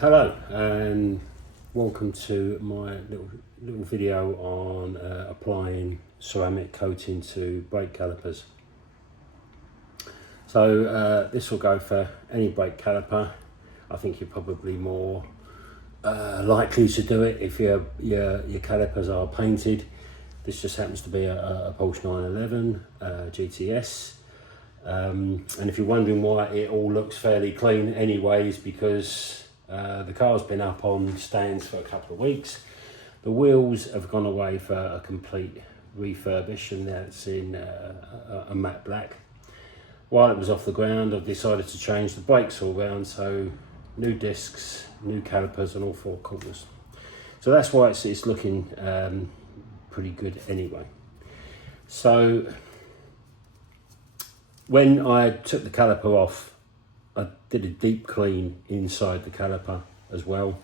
Hello and welcome to my little video on applying ceramic coating to brake calipers. So this will go for any brake caliper. I think you're probably more likely to do it if your calipers are painted. This just happens to be a Porsche 911 GTS. And if you're wondering why it all looks fairly clean anyways, because the car's been up on stands for a couple of weeks. The wheels have gone away for a complete refurbish, and that's in a matte black. While it was off the ground, I've decided to change the brakes all round, so new discs, new calipers on all four corners. So that's why it's looking pretty good anyway. So when I took the caliper off, I did a deep clean inside the caliper as well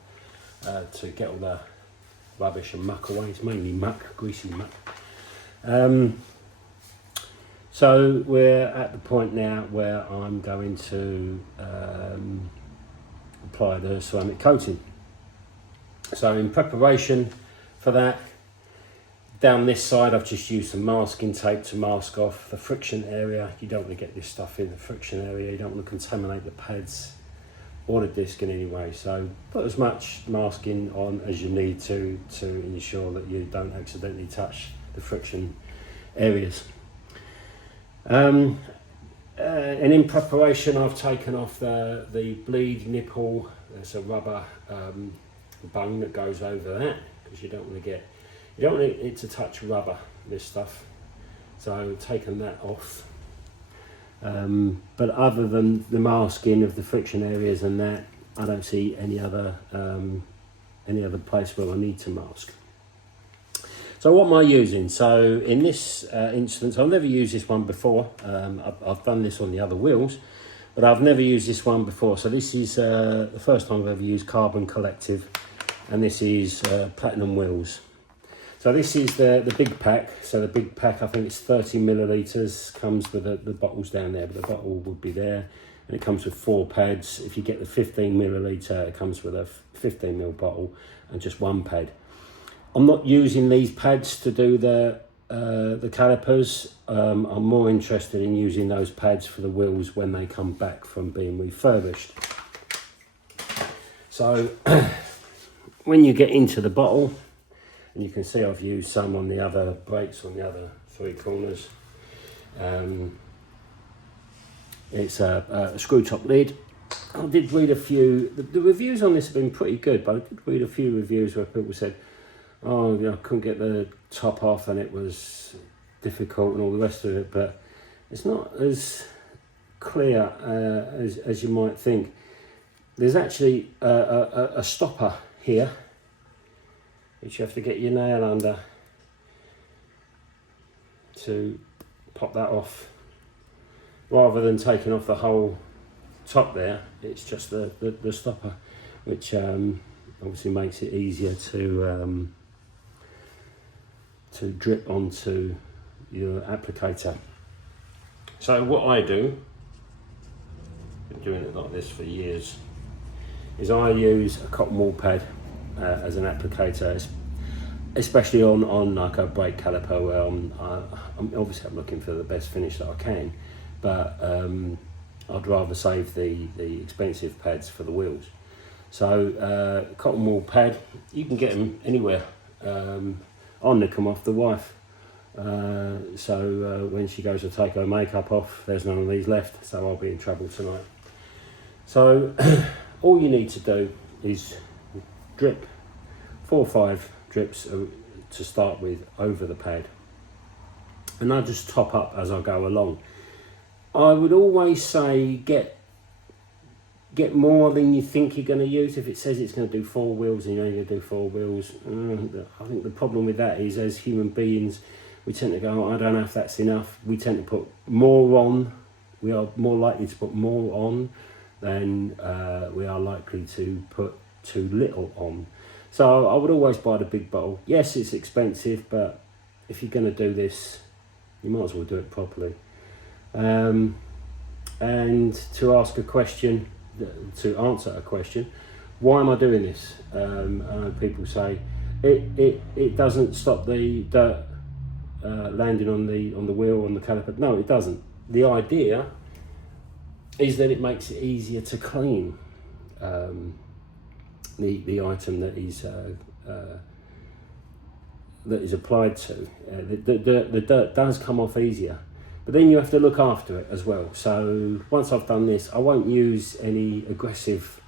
to get all the rubbish and muck away. It's mainly muck, greasy muck. So we're at the point now where I'm going to apply the ceramic coating. So in preparation for that, down this side I've just used some masking tape to mask off the friction area. You don't want to get this stuff in the friction area, you don't want to contaminate the pads or the disc in any way. So put as much masking on as you need to ensure that you don't accidentally touch the friction areas. And in preparation I've taken off the bleed nipple. There's a rubber bung that goes over that, because you don't want it to touch rubber, this stuff. So taken that off. But other than the masking of the friction areas and that, I don't see any other place where I need to mask. So what am I using? So in this instance, I've never used this one before. I've done this on the other wheels, but I've never used this one before. So this is the first time I've ever used Carbon Collective, and this is Platinum Wheels. So this is the big pack. So the big pack, I think it's 30 millilitres, comes with the bottles down there, but the bottle would be there. And it comes with 4 pads. If you get the 15 millilitre, it comes with a 15 ml bottle and just 1 pad. I'm not using these pads to do the calipers. I'm more interested in using those pads for the wheels when they come back from being refurbished. So when you get into the bottle, and you can see I've used some on the other brakes on the other 3 corners. It's a screw top lid. I did read a few, the reviews on this have been pretty good, but I did read a few reviews where people said, oh, I couldn't get the top off and it was difficult and all the rest of it, but it's not as clear as you might think. There's actually a stopper here, which you have to get your nail under to pop that off. Rather than taking off the whole top there, it's just the stopper, which obviously makes it easier to drip onto your applicator. So what I do, been doing it like this for years, is I use a cotton wool pad as an applicator, especially on like a brake caliper, where I'm obviously looking for the best finish that I can, but I'd rather save the expensive pads for the wheels. So cotton wool pad, you can get them anywhere. I'll nick them off the wife, so when she goes to take her makeup off, there's none of these left, so I'll be in trouble tonight. So all you need to do is drip 4 or 5 drips to start with over the pad, and I just top up as I go along. I would always say get more than you think you're going to use. If it says it's going to do 4 wheels and you're only going to do 4 wheels, I think the problem with that is, as human beings, we tend to go, I don't know if that's enough. We tend to put more on. We are more likely to put more on than we are likely to put too little on. So I would always buy the big bottle. Yes, it's expensive, but if you're going to do this, you might as well do it properly. And to answer a question, Why am I doing this? I know people say it doesn't stop the dirt landing on the wheel, on the caliper. No, it doesn't. The idea is that it makes it easier to clean the item that is applied to. The dirt does come off easier, but then you have to look after it as well. So once I've done this, I won't use any aggressive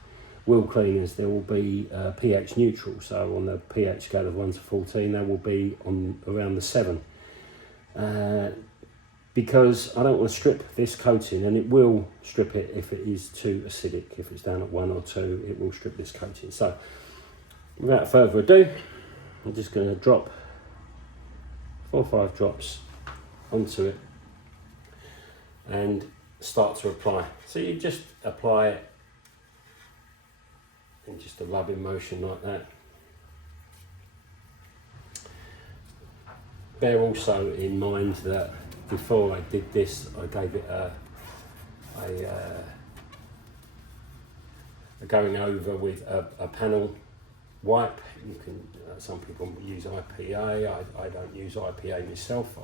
wheel cleaners. There will be pH neutral. So on the pH scale of 1 to 14, they will be on around the 7. Because I don't want to strip this coating, and it will strip it if it is too acidic. If it's down at 1 or 2, it will strip this coating. So without further ado, I'm just going to drop 4 or 5 drops onto it and start to apply. So you just apply it in just a rubbing motion like that. Bear also in mind that before I did this, I gave it a going over with a panel wipe. You can some people use IPA. I don't use IPA myself.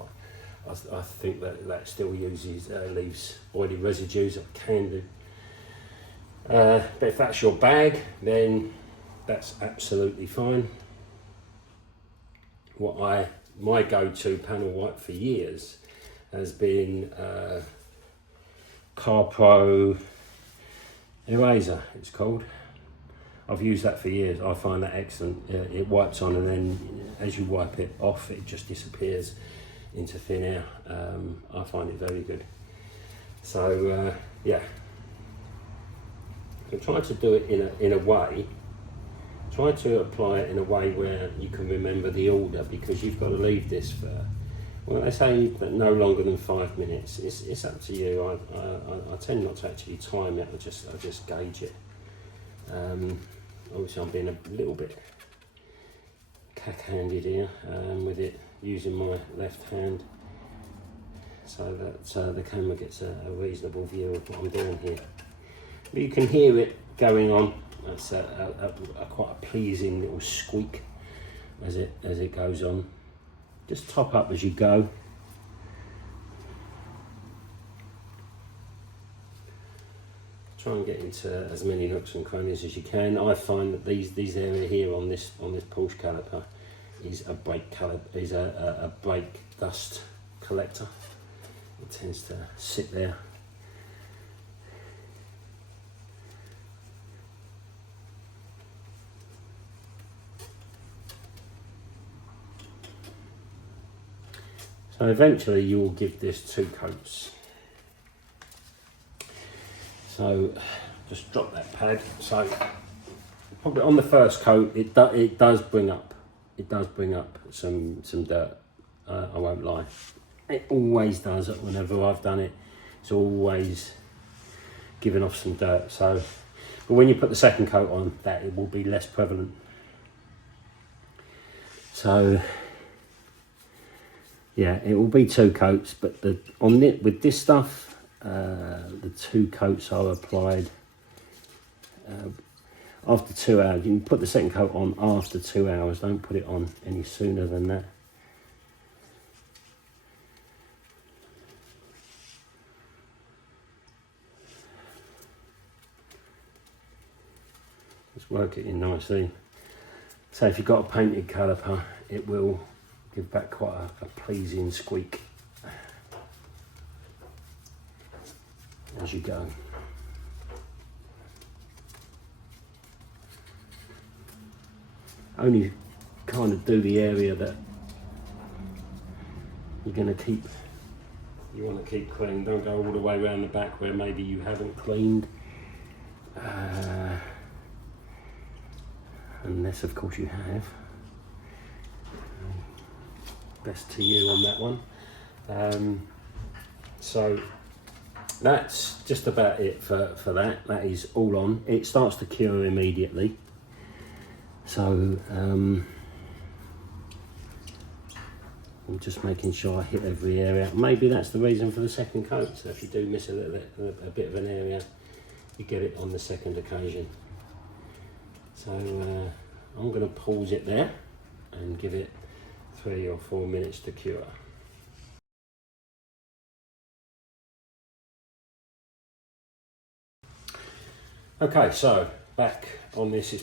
I think that still leaves oily residues. It can do. But if that's your bag, then that's absolutely fine. My go-to panel wipe for years has been CarPro Eraser, it's called. I've used that for years. I find that excellent. It wipes on, and then as you wipe it off, it just disappears into thin air. I find it very good. So yeah, I'm trying to do it in a way. Try to apply it in a way where you can remember the order, because you've got to leave this for, well, they say that no longer than 5 minutes. It's up to you. I tend not to actually time it. I just gauge it. Obviously, I'm being a little bit cack-handed here with it, using my left hand, so that the camera gets a reasonable view of what I'm doing here. But you can hear it going on. That's quite a pleasing little squeak as it goes on. Just top up as you go. Try and get into as many nooks and crannies as you can. I find that these area here on this Porsche caliper is a brake dust collector. It tends to sit there. So eventually you will give this 2 coats. So just drop that pad. So probably on the first coat, it does bring up some dirt. I won't lie. It always does. Whenever I've done it, it's always giving off some dirt. So, but when you put the second coat on, that it will be less prevalent. So yeah, it will be 2 coats, but with this stuff, the 2 coats are applied after 2 hours. You can put the second coat on after 2 hours. Don't put it on any sooner than that. Just work it in nicely. So if you've got a painted caliper, it will give back quite a pleasing squeak as you go. Only kind of do the area that you want to keep clean. Don't go all the way around the back where maybe you haven't cleaned, unless of course you have. Best to you on that one. So that's just about it for that. That is all on. It starts to cure immediately. So I'm just making sure I hit every area. Maybe that's the reason for the second coat. So if you do miss a bit of an area, you get it on the second occasion. So I'm going to pause it there and give it 3 or 4 minutes to cure. Okay, so back on this, it's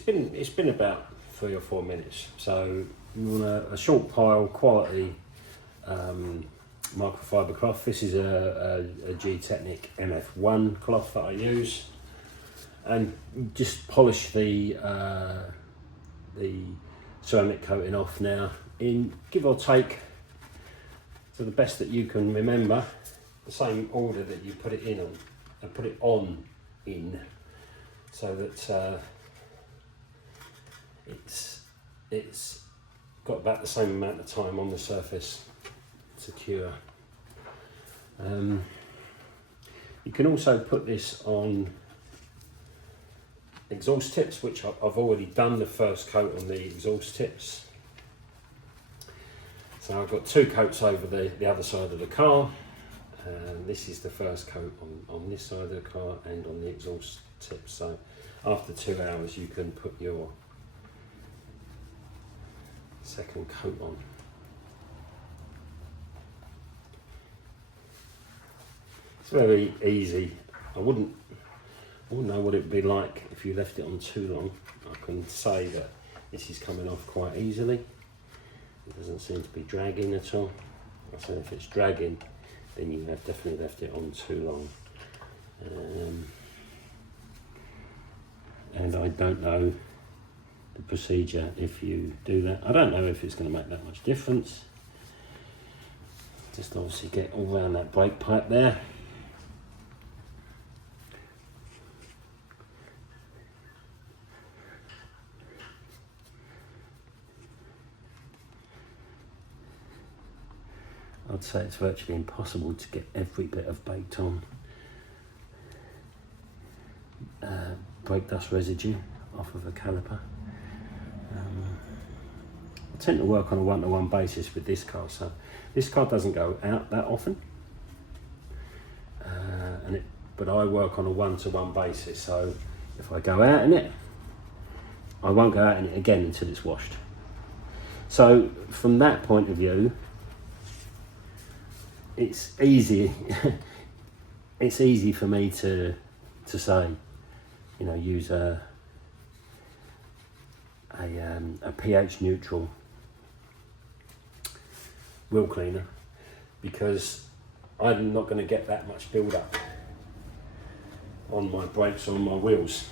been about 3 or 4 minutes. So you want a short pile quality microfiber cloth. This is a G-Technic MF1 cloth that I use, and just polish the ceramic coating off now in, give or take, to the best that you can remember, the same order that you put it in on, and put it on in, so that it's got about the same amount of time on the surface to cure. You can also put this on exhaust tips, which I've already done the first coat on the exhaust tips. So I've got 2 coats over the other side of the car, and this is the first coat on this side of the car and on the exhaust tips. So after 2 hours you can put your second coat on. It's very easy. I wouldn't know what it would be like if you left it on too long. I can say that this is coming off quite easily. It doesn't seem to be dragging at all. I say if it's dragging, then you have definitely left it on too long. And I don't know the procedure if you do that. I don't know if it's going to make that much difference. Just obviously get all around that brake pipe there. I'd say it's virtually impossible to get every bit of baked on brake dust residue off of a caliper. I tend to work on a one-to-one basis with this car, so this car doesn't go out that often, but I work on a one-to-one basis, so if I go out in it, I won't go out in it again until it's washed. So from that point of view, it's easy. It's easy for me to say, you know, use a pH neutral wheel cleaner, because I'm not going to get that much build up on my brakes or on my wheels,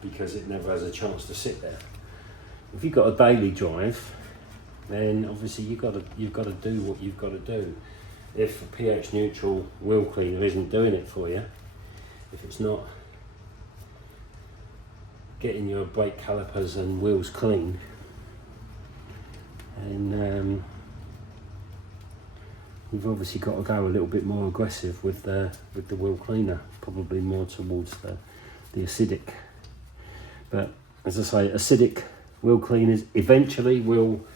because it never has a chance to sit there. If you've got a daily drive, then obviously you've got to do what you've got to do. If a pH neutral wheel cleaner isn't doing it for you, if it's not getting your brake calipers and wheels clean, and we've obviously got to go a little bit more aggressive with the wheel cleaner, probably more towards the acidic. But as I say, acidic wheel cleaners eventually will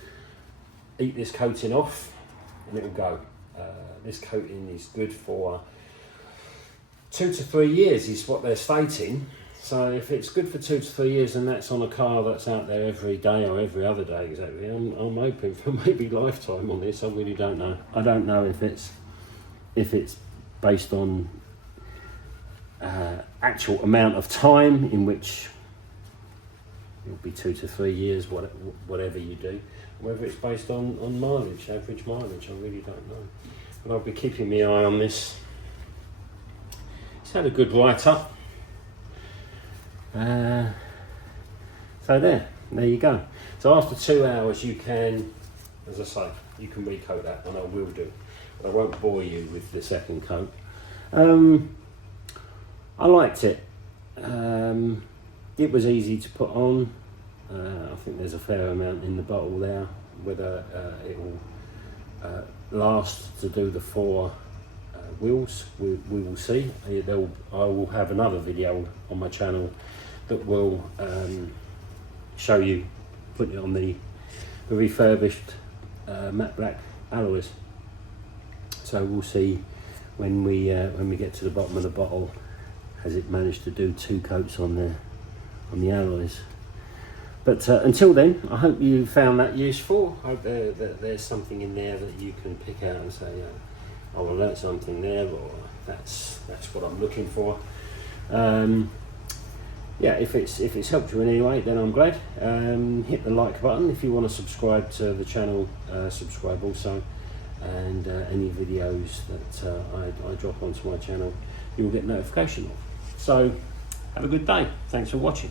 eat this coating off and it'll go. This coating is good for 2 to 3 years is what they're stating. So if it's good for 2 to 3 years, and that's on a car that's out there every day or every other day exactly, I'm hoping for maybe lifetime on this. I really don't know. I don't know if it's based on actual amount of time in which it'll be 2 to 3 years, whatever you do, whether it's based on mileage, average mileage. I really don't know. But I'll be keeping my eye on this. It's had a good write-up. So there you go. So after 2 hours you can, as I say, you can recoat that, and I will do. I won't bore you with the second coat. I liked it. It was easy to put on. I think there's a fair amount in the bottle there. Whether it will last to do the 4 wheels, we will see. I will have another video on my channel that will show you putting it on the refurbished matte black alloys. So we'll see when we get to the bottom of the bottle, has it managed to do 2 coats on the alloys. But until then, I hope you found that useful. I hope that there's something in there that you can pick out and say, oh, I learnt something there, or that's what I'm looking for. Yeah, if it's helped you in any way, then I'm glad. Hit the like button if you want to subscribe to the channel. Subscribe also, and any videos that I drop onto my channel, you'll get notification of. So, have a good day. Thanks for watching.